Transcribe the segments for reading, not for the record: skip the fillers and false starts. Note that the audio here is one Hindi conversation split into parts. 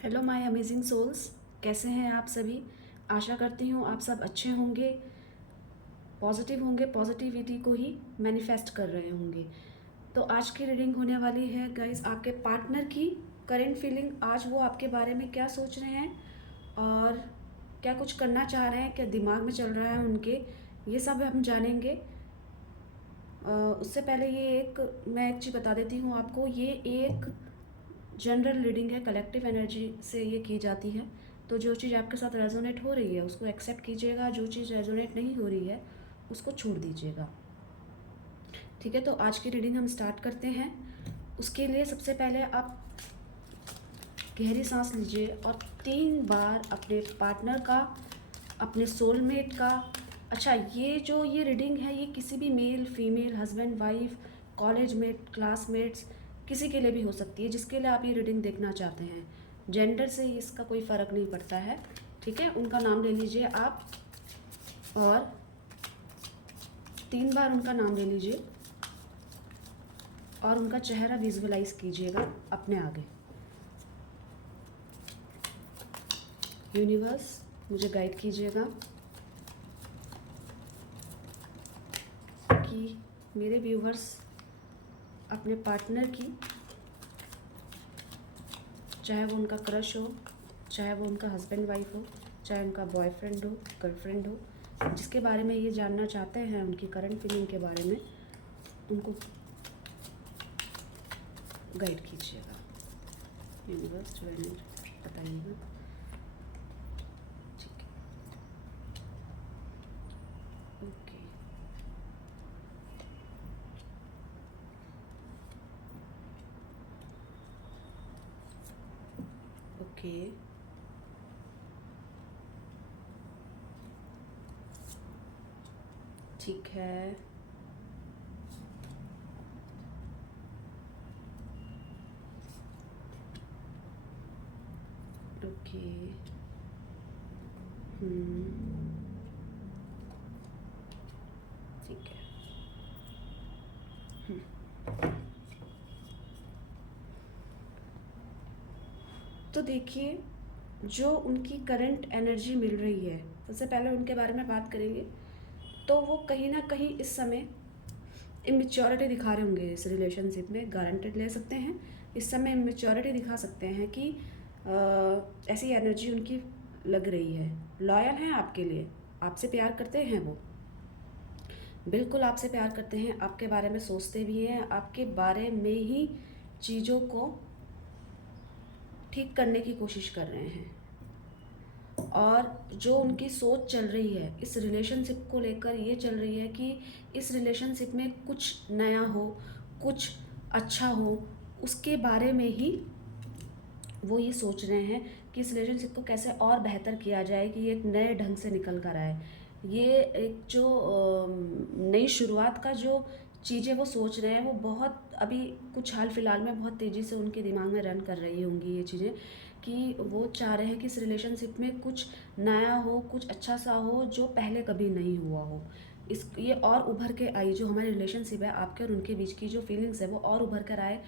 हेलो माय अमेजिंग सोल्स, कैसे हैं आप सभी। आशा करती हूँ आप सब अच्छे होंगे, पॉजिटिव होंगे, पॉजिटिविटी को ही मैनिफेस्ट कर रहे होंगे। तो आज की रीडिंग होने वाली है गाइस आपके पार्टनर की करंट फीलिंग। आज वो आपके बारे में क्या सोच रहे हैं और क्या कुछ करना चाह रहे हैं, क्या दिमाग में चल रहा है उनके, ये सब हम जानेंगे। उससे पहले मैं एक चीज़ बता देती हूँ आपको। ये एक जनरल रीडिंग है, कलेक्टिव एनर्जी से ये की जाती है। तो जो चीज़ आपके साथ रेजोनेट हो रही है उसको एक्सेप्ट कीजिएगा, जो चीज़ रेजोनेट नहीं हो रही है उसको छोड़ दीजिएगा। ठीक है, तो आज की रीडिंग हम स्टार्ट करते हैं। उसके लिए सबसे पहले आप गहरी सांस लीजिए और 3 बार अपने पार्टनर का, अपने सोलमेट का, अच्छा ये रीडिंग है ये किसी भी male female, husband wife, college met, classmates, किसी के लिए भी हो सकती है जिसके लिए आप ये रीडिंग देखना चाहते हैं। जेंडर से इसका कोई फ़र्क नहीं पड़ता है। ठीक है, उनका नाम ले लीजिए आप और 3 बार उनका नाम ले लीजिए और उनका चेहरा विजुअलाइज कीजिएगा अपने आगे। यूनिवर्स मुझे गाइड कीजिएगा कि मेरे व्यूवर्स अपने पार्टनर की, चाहे वो उनका क्रश हो, चाहे वो उनका हस्बैंड वाइफ हो, चाहे उनका बॉयफ्रेंड हो, गर्लफ्रेंड हो, जिसके बारे में ये जानना चाहते हैं, उनकी करंट फीलिंग के बारे में उनको गाइड कीजिएगा। यूनिवर्स जो है बताइएगा। ठीक है, ओके। ओके, ठीक है। ओके, ठीक है। तो देखिए, जो उनकी करंट एनर्जी मिल रही है, सबसे पहले उनके बारे में बात करेंगे। तो वो कहीं ना कहीं इस समय इमेच्योरिटी दिखा रहे होंगे इस रिलेशनशिप में, गारंटेड ले सकते हैं। इस समय इमेच्योरिटी दिखा सकते हैं कि ऐसी एनर्जी उनकी लग रही है। लॉयल हैं आपके लिए, आपसे प्यार करते हैं वो, बिल्कुल आपसे प्यार करते हैं, आपके बारे में सोचते भी हैं, आपके बारे में ही चीज़ों को ठीक करने की कोशिश कर रहे हैं। और जो उनकी सोच चल रही है इस रिलेशनशिप को लेकर, ये चल रही है कि इस रिलेशनशिप में कुछ नया हो, कुछ अच्छा हो, उसके बारे में ही वो ये सोच रहे हैं कि इस रिलेशनशिप को कैसे और बेहतर किया जाए, कि ये एक नए ढंग से निकल कर आए। ये एक जो नई शुरुआत का जो चीज़ें वो सोच रहे हैं, वो बहुत अभी कुछ हाल फिलहाल में बहुत तेज़ी से उनके दिमाग में रन कर रही होंगी ये चीज़ें, कि वो चाह रहे हैं कि इस रिलेशनशिप में कुछ नया हो, कुछ अच्छा सा हो जो पहले कभी नहीं हुआ हो। इस ये और उभर के आई, जो हमारी रिलेशनशिप है आपके और उनके बीच की जो फीलिंग्स है वो और उभर कर आए।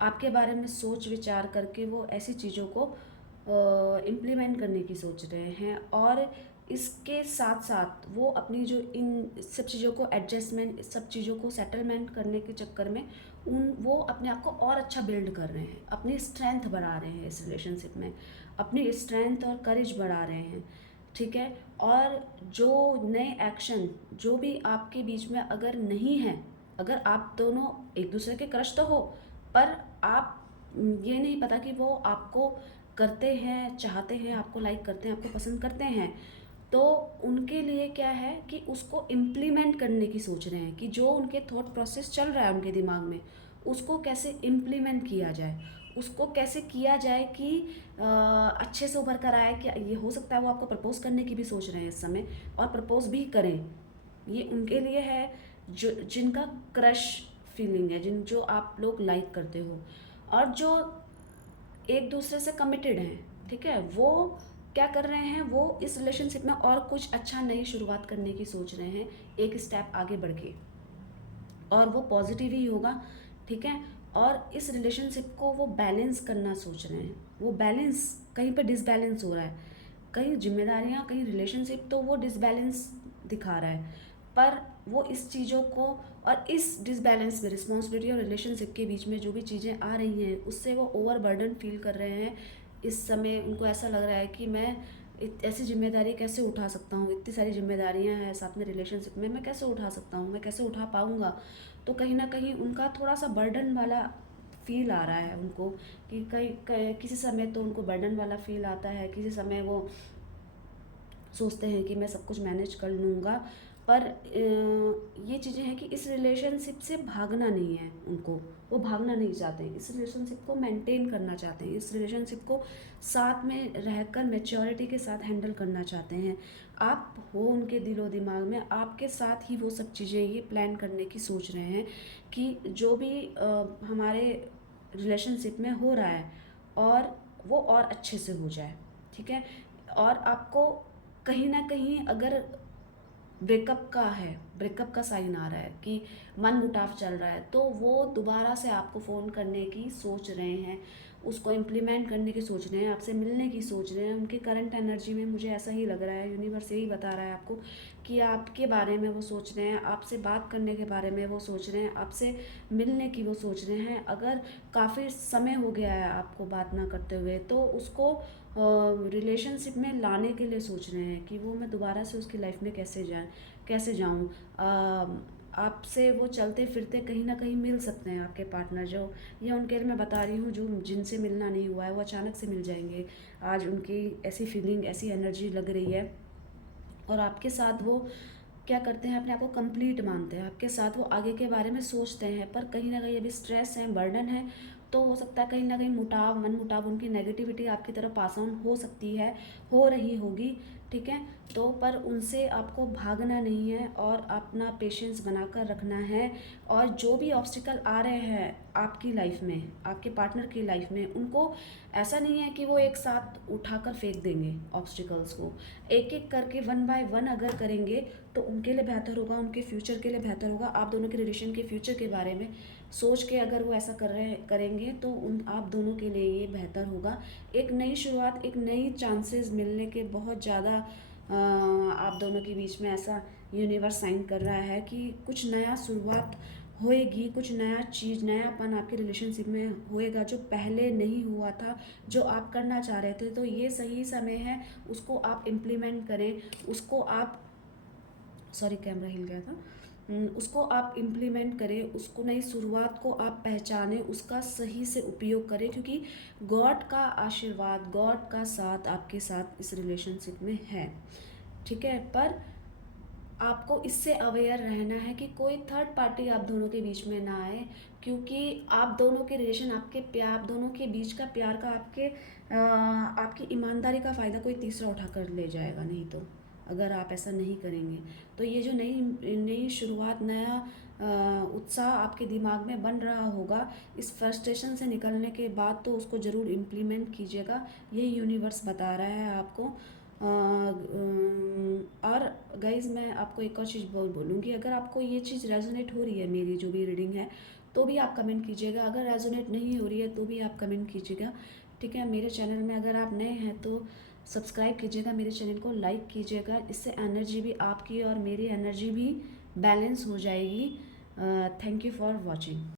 आपके बारे में सोच विचार करके वो ऐसी चीज़ों को इम्प्लीमेंट करने की सोच रहे हैं। और इसके साथ साथ वो अपनी जो इन सब चीज़ों को एडजस्टमेंट, सब चीज़ों को सेटलमेंट करने के चक्कर में वो अपने आप को और अच्छा बिल्ड कर रहे हैं, अपनी स्ट्रेंथ बढ़ा रहे हैं इस रिलेशनशिप में, अपनी स्ट्रेंथ और करेज बढ़ा रहे हैं। ठीक है, और जो नए एक्शन जो भी आपके बीच में अगर नहीं है, अगर आप दोनों एक दूसरे के क्रश तो हो, पर आप ये नहीं पता कि वो आपको करते हैं, चाहते हैं, आपको लाइक करते हैं, आपको पसंद करते हैं, तो उनके लिए क्या है कि उसको इम्प्लीमेंट करने की सोच रहे हैं, कि जो उनके थॉट प्रोसेस चल रहा है उनके दिमाग में उसको कैसे इम्प्लीमेंट किया जाए, उसको कैसे किया जाए कि अच्छे से उभर कर आए। कि ये हो सकता है वो आपको प्रपोज करने की भी सोच रहे हैं इस समय, और प्रपोज भी करें। ये उनके लिए है जो जिनका क्रश फीलिंग है, जो आप लोग लाइक करते हो और जो एक दूसरे से कमिटेड हैं। ठीक है, वो क्या कर रहे हैं, वो इस रिलेशनशिप में और कुछ अच्छा नई शुरुआत करने की सोच रहे हैं, एक स्टेप आगे बढ़ के, और वो पॉजिटिव ही होगा। ठीक है, और इस रिलेशनशिप को वो बैलेंस करना सोच रहे हैं, वो बैलेंस कहीं पे डिसबैलेंस हो रहा है, कहीं जिम्मेदारियाँ, कहीं रिलेशनशिप, तो वो डिसबैलेंस दिखा रहा है। पर वो इस चीज़ों को, और इस डिसबैलेंस में रिस्पॉन्सिबिलिटी और रिलेशनशिप के बीच में जो भी चीज़ें आ रही हैं उससे वो ओवरबर्डन फील कर रहे हैं। इस समय उनको ऐसा लग रहा है कि मैं ऐसी जिम्मेदारी कैसे उठा सकता हूँ, इतनी सारी जिम्मेदारियाँ हैं साथ में रिलेशनशिप में, मैं कैसे उठा सकता हूँ, मैं कैसे उठा पाऊँगा। तो कहीं ना कहीं उनका थोड़ा सा बर्डन वाला फील आ रहा है उनको, कि किसी समय तो उनको बर्डन वाला फील आता है, किसी समय वो सोचते हैं कि मैं सब कुछ मैनेज कर लूँगा। पर ये चीज़ें हैं कि इस रिलेशनशिप से भागना नहीं है उनको, वो भागना नहीं चाहते हैं, इस रिलेशनशिप को मेंटेन करना चाहते हैं, इस रिलेशनशिप को साथ में रहकर मैच्योरिटी के साथ हैंडल करना चाहते हैं। आप हो उनके दिलो दिमाग में, आपके साथ ही वो सब चीज़ें ये प्लान करने की सोच रहे हैं कि जो भी हमारे रिलेशनशिप में हो रहा है और वो और अच्छे से हो जाए, ठीक है। और आपको कहीं ना कहीं अगर ब्रेकअप का साइन आ रहा है कि मन मुटाव चल रहा है, तो वो दोबारा से आपको फ़ोन करने की सोच रहे हैं, उसको इम्प्लीमेंट करने की सोच रहे हैं, आपसे मिलने की सोच रहे हैं। उनके करंट एनर्जी में मुझे ऐसा ही लग रहा है, यूनिवर्स यही बता रहा है आपको कि आपके बारे में वो सोच रहे हैं, आपसे बात करने के बारे में वो सोच रहे हैं, आपसे मिलने की वो सोच रहे हैं। अगर काफ़ी समय हो गया है आपको बात ना करते हुए, तो उसको रिलेशनशिप में लाने के लिए सोच रहे हैं कि वो मैं दोबारा से उसकी लाइफ में कैसे जाऊं। आपसे वो चलते फिरते कहीं ना कहीं मिल सकते हैं आपके पार्टनर, जो ये उनके लिए मैं बता रही हूँ, जो जिनसे मिलना नहीं हुआ है वो अचानक से मिल जाएंगे। आज उनकी ऐसी फीलिंग, ऐसी एनर्जी लग रही है, और आपके साथ वो क्या करते हैं, अपने आप को कंप्लीट मानते हैं, आपके साथ वो आगे के बारे में सोचते हैं। पर कहीं ना कहीं अभी स्ट्रेस है, बर्डन है, तो हो सकता है कहीं ना कहीं मन मुटाव, उनकी नेगेटिविटी आपकी तरफ पास ऑन हो सकती है, हो रही होगी, ठीक है। तो पर उनसे आपको भागना नहीं है और अपना पेशेंस बनाकर रखना है। और जो भी ऑब्स्टिकल आ रहे हैं आपकी लाइफ में, आपके पार्टनर की लाइफ में, उनको ऐसा नहीं है कि वो एक साथ उठाकर फेंक देंगे ऑब्स्टिकल्स को। एक एक करके, वन बाय वन अगर करेंगे तो उनके लिए बेहतर होगा, उनके फ्यूचर के लिए बेहतर होगा। आप दोनों के रिलेशन के फ्यूचर के बारे में सोच के अगर वो ऐसा करेंगे तो उन आप दोनों के लिए ये बेहतर होगा। एक नई शुरुआत, एक नई चांसेस मिलने के बहुत ज़्यादा आप दोनों के बीच में ऐसा यूनिवर्स साइन कर रहा है कि कुछ नया शुरुआत होएगी, कुछ नया चीज़, नयापन आपके रिलेशनशिप में होएगा जो पहले नहीं हुआ था, जो आप करना चाह रहे थे। तो ये सही समय है, उसको आप इम्प्लीमेंट करें, उसको आप, सॉरी कैमरा हिल गया था, उसको आप इम्प्लीमेंट करें, उसको नई शुरुआत को आप पहचानें, उसका सही से उपयोग करें, क्योंकि गॉड का आशीर्वाद, गॉड का साथ आपके साथ इस रिलेशनशिप में है, ठीक है। पर आपको इससे अवेयर रहना है कि कोई थर्ड पार्टी आप दोनों के बीच में ना आए, क्योंकि आप दोनों के रिलेशन, आपके प्यार, आप दोनों के बीच का प्यार का, आपकी ईमानदारी का फ़ायदा कोई तीसरा उठा कर ले जाएगा नहीं तो, अगर आप ऐसा नहीं करेंगे। तो ये जो नई नई शुरुआत, नया उत्साह आपके दिमाग में बन रहा होगा, इस फ्रस्ट्रेशन से निकलने के बाद तो उसको ज़रूर इम्प्लीमेंट कीजिएगा, ये यूनिवर्स बता रहा है आपको। और गाइज़ मैं आपको एक और चीज़ बोलूँगी, अगर आपको ये चीज़ रेजोनेट हो रही है, मेरी जो भी रीडिंग है, तो भी आप कमेंट कीजिएगा। अगर रेजोनेट नहीं हो रही है तो भी आप कमेंट कीजिएगा, ठीक है। मेरे चैनल में अगर आप नए हैं तो सब्सक्राइब कीजिएगा, मेरे चैनल को लाइक कीजिएगा, इससे एनर्जी भी आपकी और मेरी एनर्जी भी बैलेंस हो जाएगी। Thank you for watching.